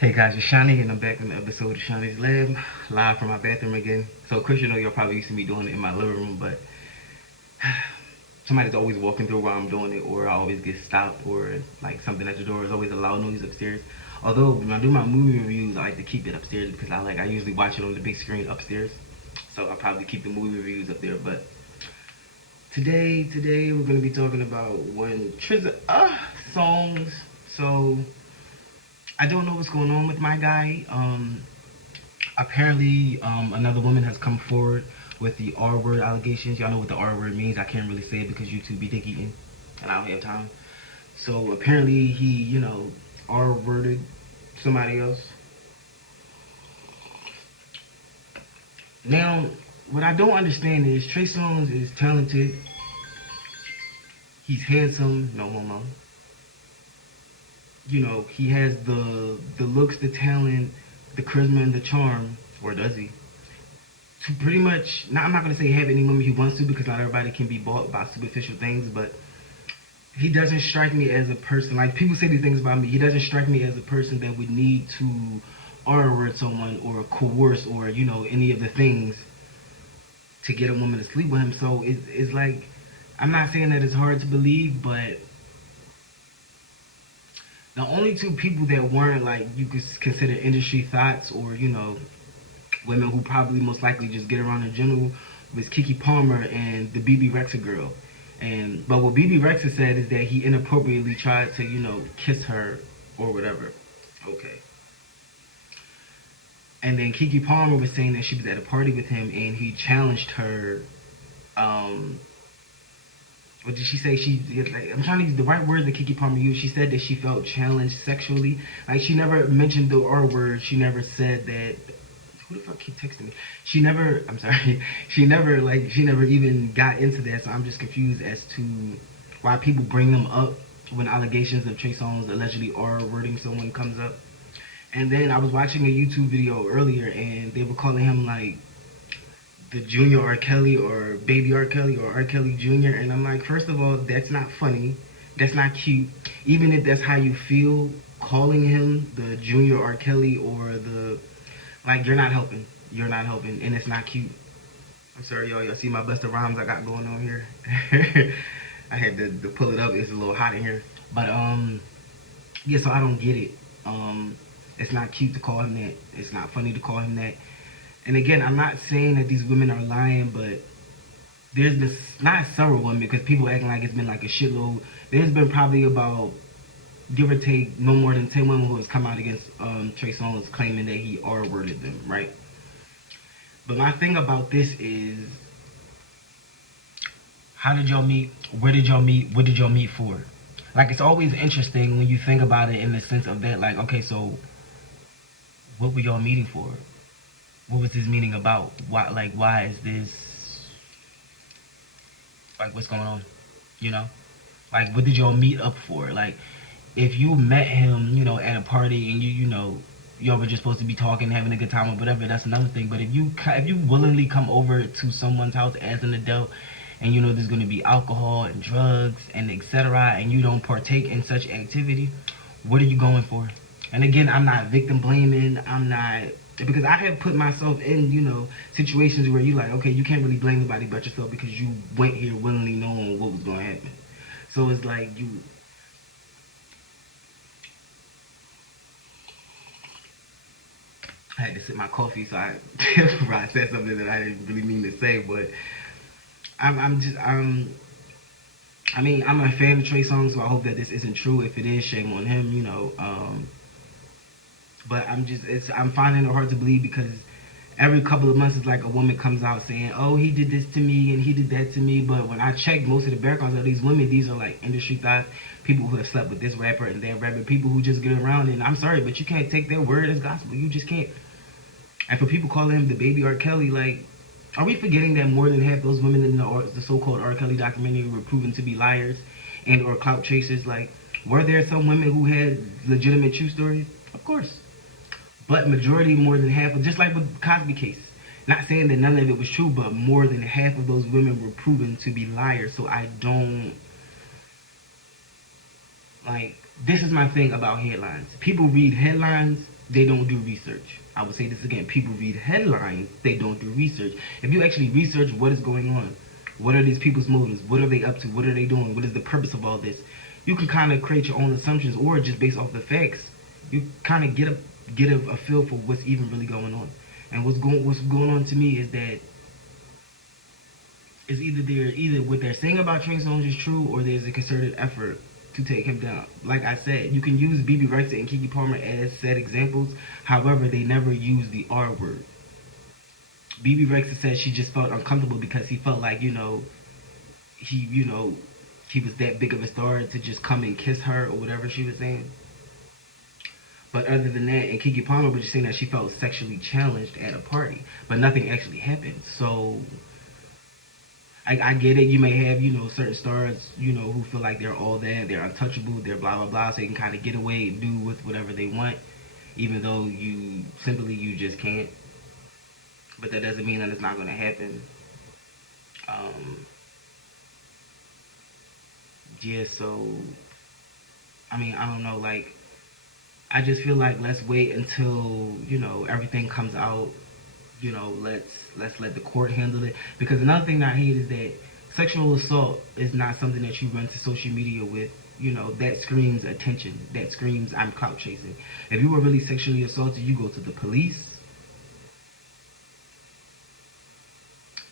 Hey guys, it's Shani, and I'm back in the episode of Shani's Lab, live from my bathroom again. So, of course, you know y'all probably used to me doing it in my living room, but somebody's always walking through while I'm doing it, or I always get stopped, or like something at the door. Is always a loud noise upstairs. Although when I do my movie reviews, I like to keep it upstairs because I usually watch it on the big screen upstairs. So I'll probably keep the movie reviews up there. But today we're gonna be talking about one songs. So I don't know what's going on with my guy. Apparently, another woman has come forward with the R word allegations. Y'all know what the R word means. I can't really say it because YouTube be dick eating, and I don't have time. So apparently, he, R worded somebody else. Now, what I don't understand is TreySongz is talented. He's handsome, no homo. He has the looks, the talent, the charisma, and the charm, or does he? To pretty much, I'm not gonna say have any woman he wants to because not everybody can be bought by superficial things, but he doesn't strike me as a person like people say these things about me. He doesn't strike me as a person that would need to R-word someone or coerce or any of the things to get a woman to sleep with him. So it's like I'm not saying that it's hard to believe, but the only two people that weren't like you could consider industry thoughts or women who probably most likely just get around in general was Kiki Palmer and the BB Rexa girl. And but what BB Rexa said is that he inappropriately tried to kiss her or whatever. Okay. And then Kiki Palmer was saying that she was at a party with him and he challenged her. Um, what did she say? I'm trying to use the right word that Kiki Palmer used. She said that she felt challenged sexually. Like she never mentioned the R word. She never said that. Who the fuck keep texting me? She never. I'm sorry. She never even got into that. So I'm just confused as to why people bring them up when allegations of TreySongz allegedly R wording someone comes up. And then I was watching a YouTube video earlier, and they were calling him like the Junior R. Kelly or Baby R. Kelly or R. Kelly Jr. And I'm like, first of all, that's not funny. That's not cute. Even if that's how you feel, calling him the Junior R. Kelly or the like, you're not helping. You're not helping, and it's not cute. I'm sorry, y'all. Y'all see my bust of rhymes I got going on here. I had to pull it up. It's a little hot in here, but yeah. So I don't get it. It's not cute to call him that. It's not funny to call him that. And again, I'm not saying that these women are lying, but there's been not several women because people acting like it's been like a shitload. There's been probably about give or take no more than 10 women who has come out against TreySongz claiming that he R-worded them, right? But my thing about this is, how did y'all meet? Where did y'all meet? What did y'all meet for? Like, it's always interesting when you think about it in the sense of that, like, okay, so what were y'all meeting for? What was this meeting about? Why is this, like, what's going on? You know? Like, what did y'all meet up for? Like, if you met him, at a party and y'all were just supposed to be talking, having a good time or whatever, that's another thing. But if you willingly come over to someone's house as an adult, and there's going to be alcohol and drugs and etc., and you don't partake in such activity, what are you going for? And again, I'm not victim blaming. I'm not because I have put myself in situations where you like, okay, you can't really blame nobody but yourself because you went here willingly knowing what was going to happen. So it's like I had to sip my coffee, so I said something that I didn't really mean to say. But I'm just I mean, I'm a fan of TreySongz, so I hope that this isn't true. If it is, shame on him. But I'm finding it hard to believe because every couple of months it's like a woman comes out saying, "Oh, he did this to me and he did that to me." But when I check most of the backgrounds of these women, these are like industry thoughts, people who have slept with this rapper and that rapper, people who just get around. And I'm sorry, but you can't take their word as gospel. You just can't. And for people calling him the baby R. Kelly, like, are we forgetting that more than half those women in the so-called R. Kelly documentary were proven to be liars and or clout chasers? Like, were there some women who had legitimate true stories? Of course. But majority, more than half, just like with Cosby case. Not saying that none of it was true, but more than half of those women were proven to be liars. So I don't like. This is my thing about headlines. People read headlines They don't do research. I would say this again. People read headlines. They don't do research. If you actually research what is going on, what are these people's motives? What are they up to? What are they doing? What is the purpose of all this? You can kind of create your own assumptions, or just based off the facts, you kind of get a feel for what's even really going on. And what's going on to me is that is either what they're saying about TreySongz is true, or there's a concerted effort to take him down. Like I said, you can use BB Rexa and Keke Palmer as said examples. However, they never use the R word. BB Rexa said she just felt uncomfortable because he felt like he was that big of a star to just come and kiss her or whatever she was saying. But other than that, and Keke Palmer was just saying that she felt sexually challenged at a party, but nothing actually happened. So I get it. You may have, certain stars, who feel like they're all that, they're untouchable, they're blah blah blah, so they can kind of get away and do with whatever they want, even though you just can't. But that doesn't mean that it's not going to happen. Um, yeah. So I mean, I don't know. Like, I just feel like let's wait until everything comes out. Let's let the court handle it. Because another thing that I hate is that sexual assault is not something that you run to social media with. That screams attention. That screams I'm clout chasing. If you were really sexually assaulted, you go to the police.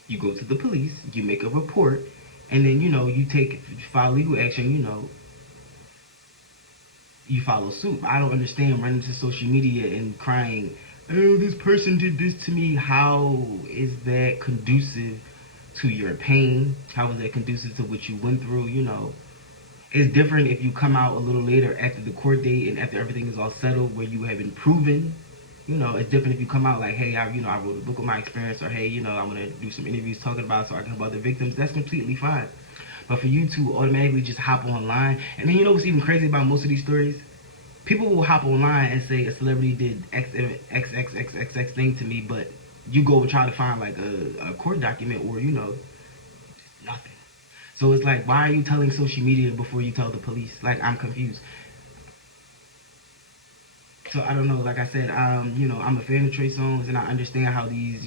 You go to the police. You make a report, and then you file legal action. You follow suit. I don't understand running to social media and crying, oh, this person did this to me. How is that conducive to your pain? How is that conducive to what you went through? It's different if you come out a little later after the court date and after everything is all settled, where you have been proven. It's different if you come out like, hey, I wrote a book of my experience, or hey, I'm gonna do some interviews talking about it so I can help other victims. That's completely fine. But for you to automatically just hop online, and then what's even crazy about most of these stories? People will hop online and say a celebrity did X thing to me, but you go and try to find like a court document or nothing. So it's like, why are you telling social media before you tell the police? Like, I'm confused. So I don't know. Like I said, I'm a fan of TreySongz, and I understand how these,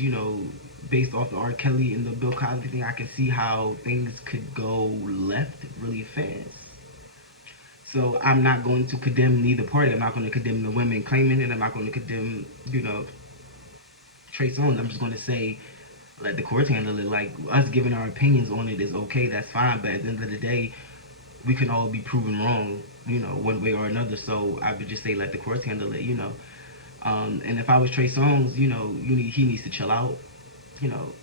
based off the R. Kelly and the Bill Cosby thing, I can see how things could go left really fast. So I'm not going to condemn neither party. I'm not going to condemn the women claiming it. I'm not going to condemn, TreySongz. I'm just going to say, let the courts handle it. Like, us giving our opinions on it is okay. That's fine. But at the end of the day, we can all be proven wrong, one way or another. So I would just say, let the courts handle it. And if I was TreySongz, he needs to chill out. You know,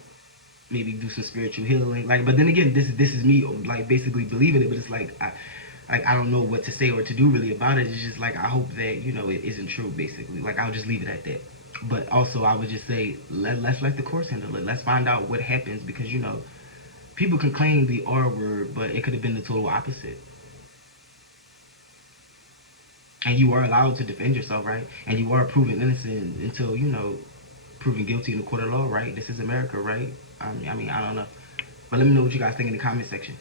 maybe do some spiritual healing. Like, but then again, this is me like basically believing it. But it's like I don't know what to say or to do really about it. It's just like, I hope that it isn't true. Basically, like, I'll just leave it at that. But also, I would just say, let's let the courts handle it. Let's find out what happens, because people can claim the R word, but it could have been the total opposite. And you are allowed to defend yourself, right? And you are proven innocent until proven guilty in the court of law, right? This is America, right? I mean, I don't know. But let me know what you guys think in the comment section.